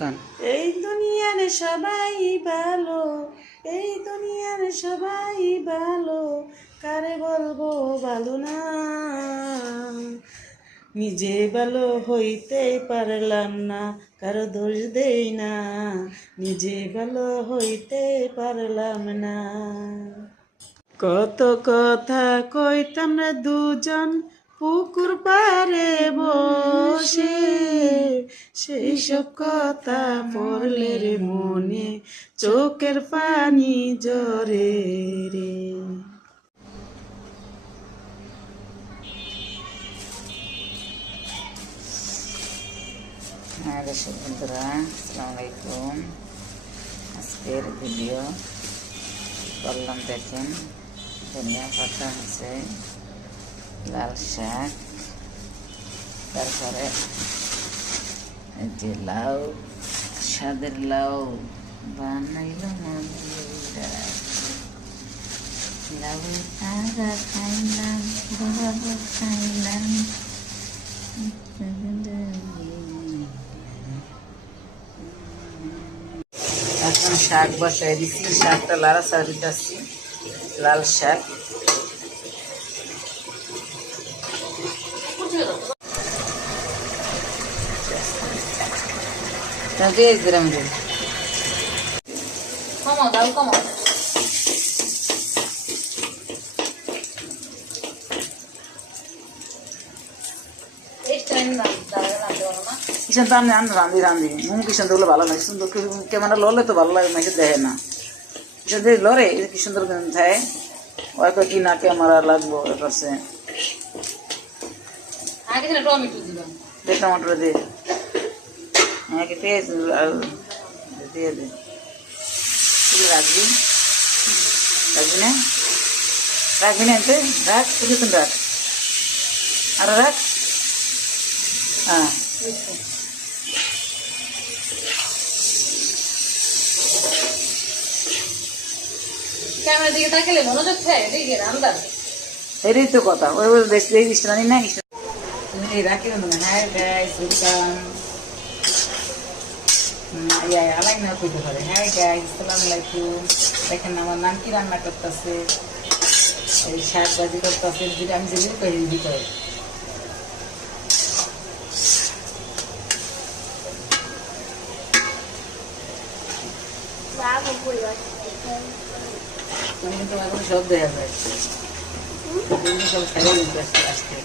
গান এই দুনিয়ার সবাই ভালো, এই দুনিয়ার সবাই ভালো, কারে বলবো ভালো না। নিজে ভালো হইতে পারলাম না, কারো দোষ দেই না, নিজে ভালো হইতে পারলাম না। কত কথা কইতাম না দুজন পুকুর পারে বসে, সেই সব কথা পড়লে রে মনে চোখের পানি জরে রে। হ্যাঁ দর্শক বন্ধুরা, আসসালামু আলাইকুম। আজকের ভিডিও করলাম, দেখেন ধনিয়া পাতা আছে, লাল শাক, তারপরে এই যে লাউ, স্বাদের লাউ বানাইল মন্দিরা, লাউ তারা খাইলাম, বাবা খাইলাম। এখন শাক বসাই দিচ্ছি, শাকটা লাড়াচাড়া দিতেছি, লাল শাক। পেঁয়াজ দিলাম রে, কমো দাও কমো। কিষান তো আমি রান্ধি রান্ধি কিষান তো ভালো লাগে, সুন্দর ক্যামেরা লড়লে তো ভালো লাগে, মেসে দেখে না কিষান যদি লড়ে কি সুন্দর থাকে, ওই কি না ক্যামেরা লাগবো পাশে। টমেটো দিয়ে হ্যাঁ কি পেঁয়াজ দিয়ে দে, রাখবি রাখবি না, রাখবি না এতে রাখ, কিছুক্ষণ রাখ, আরো রাখ। হ্যাঁ ক্যামেরার দিকে তাকালে মনোযোগ থাকে, দেখি রান্দার এটাই তো কথা, ওই বেশি দেখি জানি না এই রাখি হ্যাঁ গাইস ওয়েলকাম। আলাই না কইতে পারে, হ্যাঁ গাইস আসসালামু আলাইকুম। দেখেন আমার নাম কি রান্না করতেছে, এই শাক ভাজি করতেছে, যেটা আমি যেগুলো করি ভিতরে। কিন্তু এখন সব দেখা যায়, সব ছেড়ে দিতে আসতে আসতে।